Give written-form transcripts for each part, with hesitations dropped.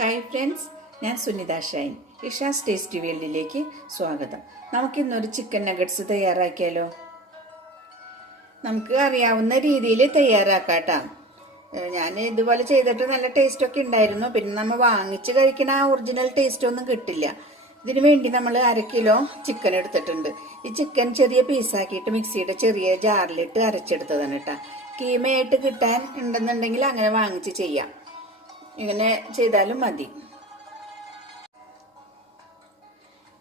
Hi friends, ഞാൻ Sunitha Shine. Isha's tasty വേൾഡിലേക്ക് സ്വാഗതം. നമുക്കിന്നൊരു ചിക്കൻ നഗറ്റ്സ് തയ്യാറാക്കിയാലോ? നമുക്ക് അറിയാവുന്ന രീതിയിൽ തയ്യാറാക്കാട്ടോ. ഞാൻ ഇതുപോലെ ചെയ്തിട്ട് നല്ല ടേസ്റ്റൊക്കെ ഉണ്ടായിരുന്നു. പിന്നെ നമ്മൾ വാങ്ങിച്ച് കഴിക്കണ ആ ഒറിജിനൽ ടേസ്റ്റൊന്നും കിട്ടില്ല. ഇതിനു വേണ്ടി നമ്മൾ 1/2 കിലോ ചിക്കൻ എടുത്തിട്ടുണ്ട്. ഈ ചിക്കൻ ചെറിയ പീസാക്കിയിട്ട് മിക്സിയുടെ ചെറിയ ജാറിലിട്ട് അരച്ചെടുത്തതാണ് കേട്ടോ. കീമയായിട്ട് കിട്ടാൻ ഉണ്ടെന്നുണ്ടെങ്കിൽ അങ്ങനെ വാങ്ങിച്ച് ചെയ്യാം. ഇങ്ങനെ ചെയ്താലും മതി.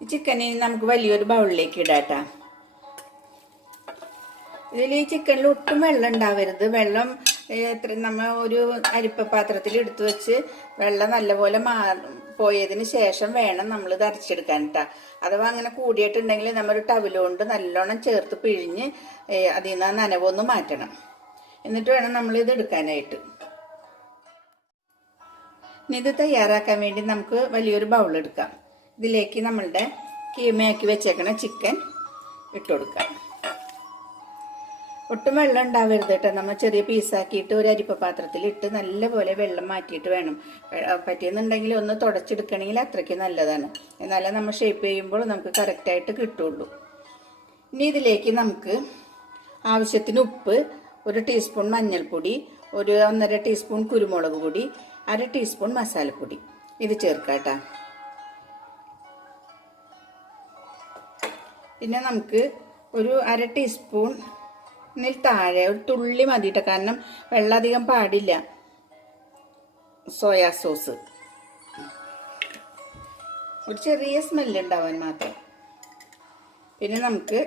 ഈ ചിക്കനെ നമുക്ക് വലിയൊരു ബൗളിലേക്ക് ഇടാട്ടാ. ഇതിൽ ഈ ചിക്കനിൽ ഒട്ടും വെള്ളം ഉണ്ടാവരുത്. വെള്ളം നമ്മൾ ഒരു അരിപ്പ പാത്രത്തിൽ എടുത്തു വെച്ച് വെള്ളം നല്ലപോലെ പോയതിന് ശേഷം വേണം നമ്മൾ ഇത് അരച്ചെടുക്കാൻ കേട്ടോ. അഥവാ അങ്ങനെ കൂടിയിട്ടുണ്ടെങ്കിൽ നമ്മൾ ടവലുകൊണ്ട് നല്ലോണം ചേർത്ത് പിഴിഞ്ഞ് അതിൽ നിന്ന് നനവൊന്ന് മാറ്റണം. എന്നിട്ട് വേണം നമ്മളിത് എടുക്കാനായിട്ട്. ഇനി ഇത് തയ്യാറാക്കാൻ വേണ്ടി നമുക്ക് വലിയൊരു ബൗൾ എടുക്കാം. ഇതിലേക്ക് നമ്മളുടെ കീമയാക്കി വെച്ചേക്കണ ചിക്കൻ ഇട്ട് കൊടുക്കാം. ഒട്ടും വെള്ളം ഉണ്ടാവരുത് കേട്ടോ. നമ്മൾ ചെറിയ പീസാക്കിയിട്ട് ഒരു അരിപ്പ പാത്രത്തിൽ ഇട്ട് നല്ലപോലെ വെള്ളം മാറ്റിയിട്ട് വേണം. പറ്റിയെന്നുണ്ടെങ്കിൽ ഒന്ന് തുടച്ചെടുക്കണമെങ്കിൽ അത്രയ്ക്ക് നല്ലതാണ്. എന്നാലേ നമ്മൾ ഷേപ്പ് ചെയ്യുമ്പോൾ നമുക്ക് കറക്റ്റായിട്ട് കിട്ടുള്ളൂ. ഇനി ഇതിലേക്ക് നമുക്ക് ആവശ്യത്തിന് ഉപ്പ്, 1 ടീസ്പൂൺ മഞ്ഞൾപ്പൊടി, 1.5 ടീസ്പൂൺ കുരുമുളക് പൊടി, 1/2 ടീസ്പൂൺ മസാലപ്പൊടി ഇത് ചേർക്കാട്ടോ. പിന്നെ നമുക്ക് ഒരു 1/2 ടീസ്പൂണിൽ താഴെ ഒരു തുള്ളി മതിയിട്ട്, കാരണം വെള്ളം അധികം പാടില്ല, സോയാ സോസ്. ഒരു ചെറിയ സ്മെല്ല് ഉണ്ടാവാൻ മാത്രം. പിന്നെ നമുക്ക്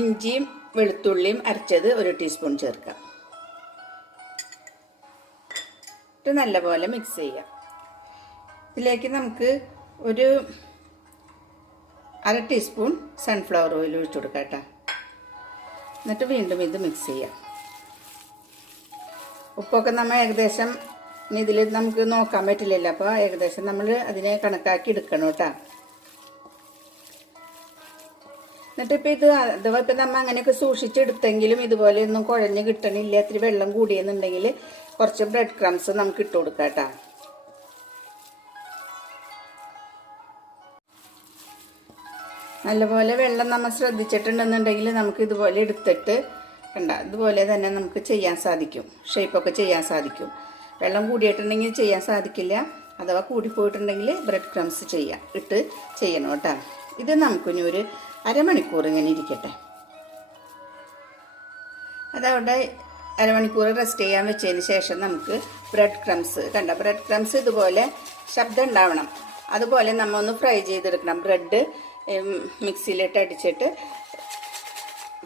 ഇഞ്ചിയും വെളുത്തുള്ളിയും അരച്ചത് 1 ടീസ്പൂൺ ചേർക്കാം. നല്ലപോലെ മിക്സ് ചെയ്യാം. ഇതിലേക്ക് നമുക്ക് ഒരു 1/2 ടീസ്പൂൺ സൺഫ്ലവർ ഓയിൽ ഒഴിച്ചു കൊടുക്കാം കേട്ടോ. എന്നിട്ട് വീണ്ടും ഇത് മിക്സ് ചെയ്യാം. ഉപ്പൊക്കെ നമ്മൾ ഏകദേശം ഇതിൽ നമുക്ക് നോക്കാൻ പറ്റില്ലല്ലോ, അപ്പോൾ ഏകദേശം നമ്മൾ അതിനെ കണക്കാക്കി എടുക്കണം കേട്ടോ. എന്നിട്ട് ഇപ്പം ഇത് അഥവാ ഇപ്പം നമ്മൾ അങ്ങനെയൊക്കെ സൂക്ഷിച്ചെടുത്തെങ്കിലും ഇതുപോലെ ഒന്നും കുഴഞ്ഞ് കിട്ടണില്ല, ഇത്തിരി വെള്ളം കൂടിയെന്നുണ്ടെങ്കിൽ കുറച്ച് ബ്രെഡ് ക്രംസ് നമുക്ക് ഇട്ട് കൊടുക്കാം കേട്ടോ. നല്ലപോലെ വെള്ളം നമ്മൾ ശ്രദ്ധിച്ചിട്ടുണ്ടെന്നുണ്ടെങ്കിൽ നമുക്ക് ഇതുപോലെ എടുത്തിട്ട് ഇതുപോലെ തന്നെ നമുക്ക് ചെയ്യാൻ സാധിക്കും. ഷേപ്പൊക്കെ ചെയ്യാൻ സാധിക്കും. വെള്ളം കൂടിയിട്ടുണ്ടെങ്കിൽ ചെയ്യാൻ സാധിക്കില്ല. അഥവാ കൂടിപ്പോയിട്ടുണ്ടെങ്കിൽ ബ്രെഡ് ക്രംസ് ഇട്ട് ചെയ്യണം കേട്ടോ. ഇത് നമുക്കിനി ഒരു അരമണിക്കൂർ ഇങ്ങനെ ഇരിക്കട്ടെ. അതവിടെ അരമണിക്കൂർ റെസ്റ്റ് ചെയ്യാൻ വെച്ചതിന് ശേഷം നമുക്ക് ബ്രെഡ് ക്രംസ് ഇതുപോലെ ശബ്ദം ഉണ്ടാവണം. അതുപോലെ നമ്മൾ ഒന്ന് ഫ്രൈ ചെയ്തെടുക്കണം. ബ്രെഡ് മിക്സിയിലിട്ട് അടിച്ചിട്ട്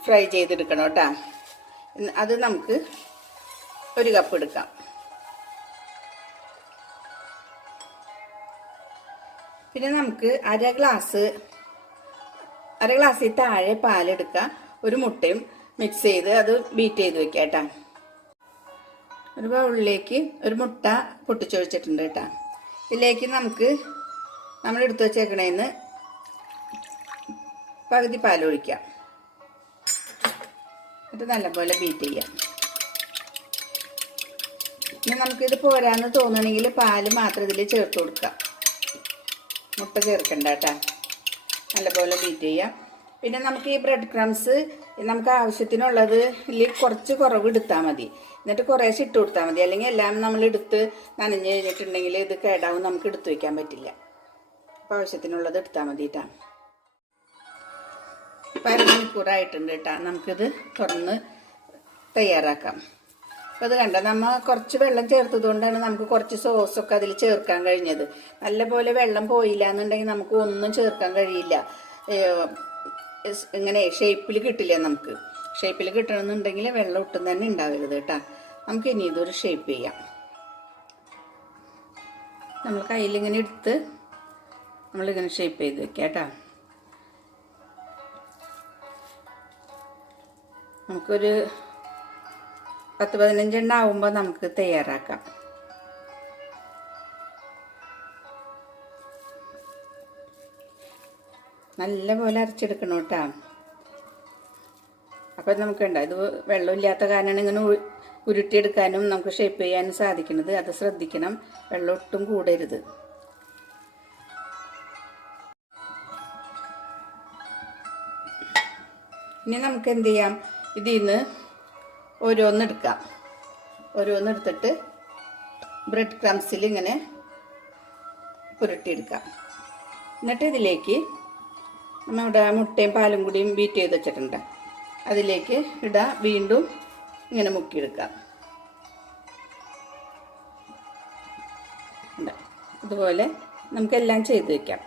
ഫ്രൈ ചെയ്തെടുക്കണം കേട്ടോ. അത് നമുക്ക് 1 കപ്പ് എടുക്കാം. പിന്നെ നമുക്ക് അര ഗ്ലാസ്സിൽ താഴെ പാലെടുക്കുക. 1 മുട്ടയും മിക്സ് ചെയ്ത് അത് ബീറ്റ് ചെയ്ത് വെക്കാം കേട്ടോ. ഒരു ബൗളിലേക്ക് 1 മുട്ട പൊട്ടിച്ചൊഴിച്ചിട്ടുണ്ട് കേട്ടോ. ഇതിലേക്ക് നമുക്ക് നമ്മൾ എടുത്തു വെച്ചേക്കണേന്ന് പകുതി പാലൊഴിക്കാം. എന്നിട്ട് നല്ലപോലെ ബീറ്റ് ചെയ്യാം. ഇനി നമുക്കിത് പോരാന്ന് തോന്നണമെങ്കിൽ പാല് മാത്രം ഇതിൽ ചേർത്ത് കൊടുക്കാം. മുട്ട ചേർക്കണ്ട കേട്ടോ. നല്ലപോലെ ബീറ്റ് ചെയ്യാം. പിന്നെ നമുക്ക് ഈ ബ്രെഡ് ക്രംസ് നമുക്ക് ആവശ്യത്തിനുള്ളത് കുറച്ച് കുറവ് എടുത്താൽ മതി. എന്നിട്ട് കുറേശ്ശെ ഇട്ട് കൊടുത്താൽ മതി. അല്ലെങ്കിൽ എല്ലാം നമ്മൾ എടുത്ത് നനഞ്ഞ് കഴിഞ്ഞിട്ടുണ്ടെങ്കിൽ ഇത് കേടാവും, നമുക്ക് എടുത്തു വയ്ക്കാൻ പറ്റില്ല. അപ്പോൾ ആവശ്യത്തിനുള്ളത് എടുത്താൽ മതി കേട്ടോ. ഇപ്പോൾ അരമണിക്കൂറായിട്ടുണ്ട് കേട്ടോ. നമുക്കിത് തുറന്ന് തയ്യാറാക്കാം. അപ്പോൾ അത് കണ്ട, നമ്മൾ കുറച്ച് വെള്ളം ചേർത്തത് കൊണ്ടാണ് നമുക്ക് കുറച്ച് സോസൊക്കെ അതിൽ ചേർക്കാൻ കഴിഞ്ഞത്. നല്ലപോലെ വെള്ളം പോയില്ല എന്നുണ്ടെങ്കിൽ നമുക്ക് ഒന്നും ചേർക്കാൻ കഴിയില്ല. ഇങ്ങനെ ഷേപ്പിൽ കിട്ടില്ല. നമുക്ക് ഷേപ്പിൽ കിട്ടണമെന്നുണ്ടെങ്കിൽ വെള്ളം ഒട്ടും തന്നെ ഉണ്ടാവരുത് കേട്ടോ. നമുക്ക് ഇനി ഇതൊരു ഷേപ്പ് ചെയ്യാം. നമ്മൾ കയ്യിലിങ്ങനെ എടുത്ത് നമ്മളിങ്ങനെ ഷേപ്പ് ചെയ്ത് വെക്കാം കേട്ടോ. നമുക്കൊരു 10-15 എണ്ണം ആവുമ്പോൾ നമുക്ക് തയ്യാറാക്കാം. നല്ലപോലെ അരച്ചെടുക്കണം കേട്ടോ. അപ്പം നമുക്ക് ഇത് വെള്ളമില്ലാത്ത കാരണമാണ് ഇങ്ങനെ ഉരുട്ടിയെടുക്കാനും നമുക്ക് ഷേപ്പ് ചെയ്യാനും സാധിക്കുന്നത്. അത് ശ്രദ്ധിക്കണം, വെള്ളം ഒട്ടും കൂടരുത്. ഇനി നമുക്ക് എന്ത് ചെയ്യാം, ഇതിൽ നിന്ന് ഓരോന്നെടുക്കാം. ഓരോന്നെടുത്തിട്ട് ബ്രെഡ് ക്രംസിൽ ഇങ്ങനെ പുരട്ടിയെടുക്കാം. എന്നിട്ട് ഇതിലേക്ക് നമ്മുടെ മുട്ടയും പാലും കൂടിയും ബീറ്റ് ചെയ്ത് വെച്ചിട്ടുണ്ട്, അതിലേക്ക് ഇടാം. വീണ്ടും ഇങ്ങനെ മുക്കിയെടുക്കാം. ഇതുപോലെ നമുക്കെല്ലാം ചെയ്ത് വയ്ക്കാം.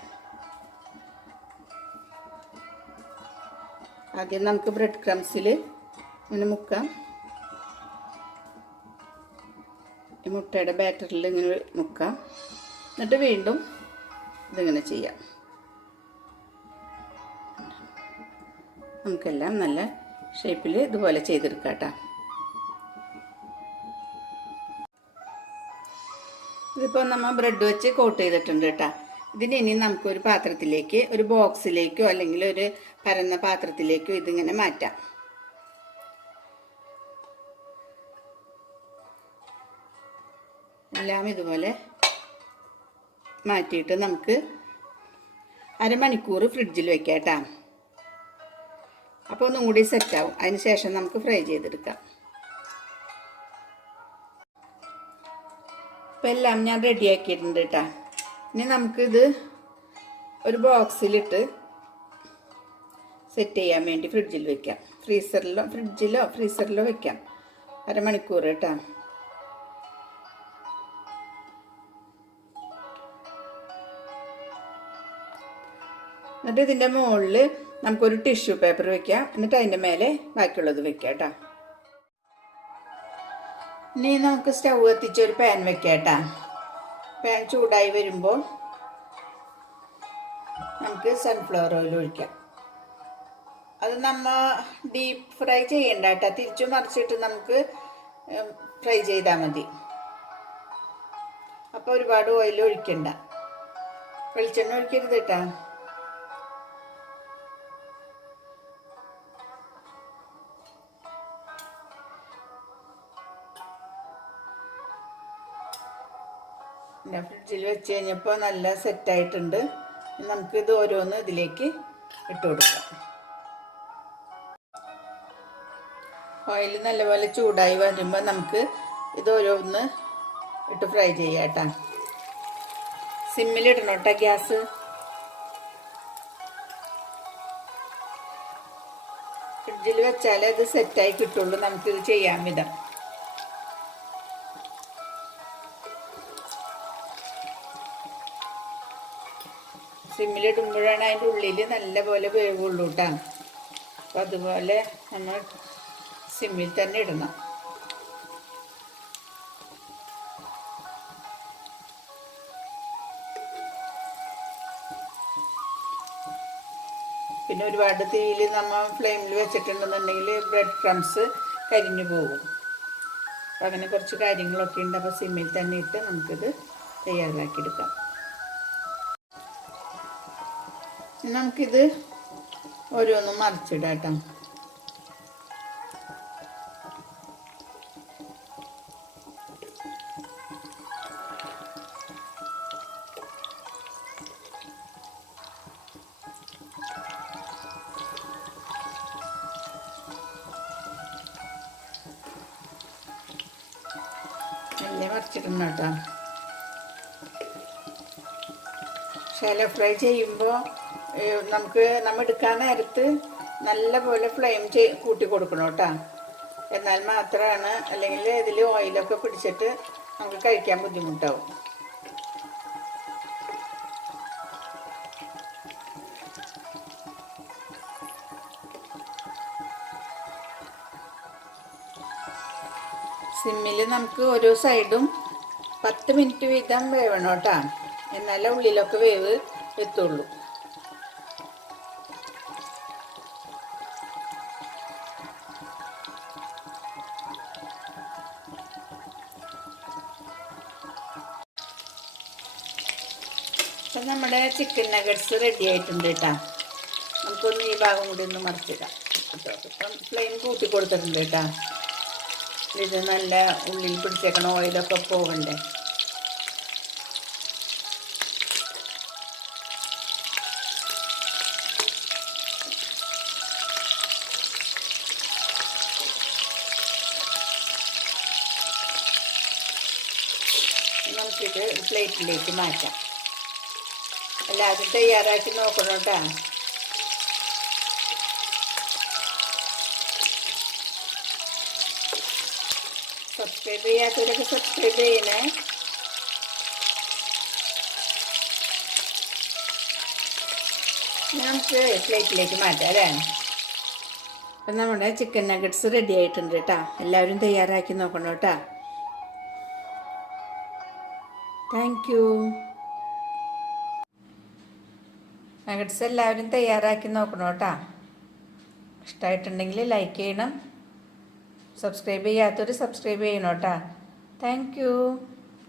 ആദ്യം നമുക്ക് ബ്രെഡ് ക്രംസിൽ ഇങ്ങനെ മുക്കാം. ഈ മുട്ടയുടെ ബാറ്ററിൽ ഇങ്ങനെ മുക്കാം. എന്നിട്ട് വീണ്ടും ഇതിങ്ങനെ ചെയ്യാം. നമുക്കെല്ലാം നല്ല ഷേപ്പിൽ ഇതുപോലെ ചെയ്തെടുക്കാം കേട്ടോ. ഇതിപ്പോൾ നമ്മൾ ബ്രെഡ് വെച്ച് കോട്ട് ചെയ്തിട്ടുണ്ട് കേട്ടോ. ഇതിന് ഇനി നമുക്കൊരു പാത്രത്തിലേക്ക്, ഒരു ബോക്സിലേക്കോ അല്ലെങ്കിൽ ഒരു പരന്ന പാത്രത്തിലേക്കോ ഇതിങ്ങനെ മാറ്റാം. എല്ലാം ഇതുപോലെ മാറ്റിയിട്ട് നമുക്ക് അരമണിക്കൂർ ഫ്രിഡ്ജിൽ വെക്കാം കേട്ടോ. അപ്പോൾ ഒന്നും കൂടി സെറ്റാവും. അതിന് ശേഷം നമുക്ക് ഫ്രൈ ചെയ്തെടുക്കാം. ഇപ്പം എല്ലാം ഞാൻ റെഡിയാക്കിയിട്ടുണ്ട് കേട്ടോ. ഇനി നമുക്കിത് ഒരു ബോക്സിലിട്ട് സെറ്റ് ചെയ്യാൻ വേണ്ടി ഫ്രിഡ്ജിൽ വെക്കാം. ഫ്രീസറിലോ വെക്കാം അരമണിക്കൂർ കേട്ടോ. എന്നിട്ട് ഇതിൻ്റെ മുകളിൽ നമുക്കൊരു ടിഷ്യൂ പേപ്പർ വെക്കാം. എന്നിട്ട് അതിൻ്റെ മേലെ ബാക്കിയുള്ളത് വെക്കാം കേട്ടോ. ഇനി നമുക്ക് സ്റ്റൗ കത്തിച്ച് ഒരു പാൻ വെക്കാം കേട്ടോ. പാൻ ചൂടായി വരുമ്പോൾ നമുക്ക് സൺഫ്ലവർ ഓയിൽ ഒഴിക്കാം. അത് നമ്മൾ ഡീപ്പ് ഫ്രൈ ചെയ്യണ്ട കേട്ടോ. തിരിച്ചു മറിച്ചിട്ട് നമുക്ക് ഫ്രൈ ചെയ്താൽ മതി. അപ്പോൾ ഒരുപാട് ഓയിൽ ഒഴിക്കണ്ട. വെളിച്ചെണ്ണ ഒഴിക്കരുത് കേട്ടോ. ഫ്രിഡ്ജിൽ വെച്ച് കഴിഞ്ഞപ്പോൾ നല്ല സെറ്റായിട്ടുണ്ട്. നമുക്കിത് ഓരോന്ന് ഇതിലേക്ക് ഇട്ട് കൊടുക്കാം. ഓയിൽ നല്ലപോലെ ചൂടായി വരുമ്പോൾ നമുക്ക് ഇത് ഓരോന്ന് ഇട്ട് ഫ്രൈ ചെയ്യാം കേട്ടോ. സിമ്മിലിടണം കേട്ടോ ഗ്യാസ്. ഫ്രിഡ്ജിൽ വെച്ചാലേ ഇത് സെറ്റായി കിട്ടുള്ളൂ നമുക്കിത് ചെയ്യാൻ വിധം. സിമ്മിലിടുമ്പോഴാണ് അതിൻ്റെ ഉള്ളിൽ നല്ലപോലെ വേവുള്ളൂ കേട്ടോ. അപ്പം അതുപോലെ നമ്മൾ സിമ്മിൽ തന്നെ ഇടണം. പിന്നെ ഒരുപാട് തീയിൽ നമ്മൾ ഫ്ലെയിമിൽ വെച്ചിട്ടുണ്ടെന്നുണ്ടെങ്കിൽ ബ്രെഡ് ക്രംസ് കരിഞ്ഞു പോകും. അപ്പം അങ്ങനെ കുറച്ച് കാര്യങ്ങളൊക്കെ ഉണ്ട്. അപ്പോൾ സിമ്മിൽ തന്നെ ഇട്ട് നമുക്കിത് തയ്യാറാക്കിയെടുക്കാം. നമുക്കിത് ഓരോന്നും മറിച്ചിടാം കേട്ടോ. നല്ല മറിച്ചിടണം കേട്ടോ. ശാലോ ഫ്രൈ ചെയ്യുമ്പോൾ നമ്മൾ എടുക്കാൻ നേരത്ത് നല്ല പോലെ ഫ്ലെയിം കൂട്ടി കൊടുക്കണം കേട്ടോ. എന്നാൽ മാത്രമാണ്, അല്ലെങ്കിൽ ഇതിൽ ഓയിലൊക്കെ പിടിച്ചിട്ട് നമുക്ക് കഴിക്കാൻ ബുദ്ധിമുട്ടാവും. സിമ്മിൽ നമുക്ക് ഓരോ സൈഡും 10 മിനിറ്റ് വീതം വേവണം കേട്ടോ. എന്നാലേ ഉള്ളിലൊക്കെ വേവ് എത്തുള്ളൂ. അപ്പം നമ്മുടെ ചിക്കൻ നഗറ്റ്സ് റെഡി ആയിട്ടുണ്ട് കേട്ടോ. നമുക്കൊന്ന് ഈ ഭാഗം കൂടി ഒന്ന് മറിച്ചിടാം. ഇപ്പം ഫ്ലെയിം കൂട്ടി കൊടുത്തിട്ടുണ്ട് കേട്ടോ. ഇത് നല്ല ഉള്ളിൽ പിടിച്ചേക്കണം, ഓയിലൊക്കെ പോകണ്ടേ. നമുക്കിത് പ്ലേറ്റിലേക്ക് മാറ്റാം. എല്ലാവരും തയ്യാറാക്കി നോക്കണം കേട്ടോ. സബ്സ്ക്രൈബ് ചെയ്യാത്തവരൊക്കെ സബ്സ്ക്രൈബ് ചെയ്യണേ. നമുക്ക് പ്ലേറ്റിലേക്ക് മാറ്റാം അല്ലേ. അപ്പം നമ്മുടെ ചിക്കൻ നഗറ്റ്സ് റെഡി ആയിട്ടുണ്ട് കേട്ടോ. എല്ലാവരും തയ്യാറാക്കി നോക്കണം കേട്ടോ. Thank you. നഗറ്റ്സ് എല്ലാവരും തയ്യാറാക്കി നോക്കണം കേട്ടോ. ഇഷ്ടമായിട്ടുണ്ടെങ്കിൽ ലൈക്ക് ചെയ്യണം. സബ്സ്ക്രൈബ് ചെയ്യാത്തവർ സബ്സ്ക്രൈബ് ചെയ്യണം കേട്ടോ. Thank you.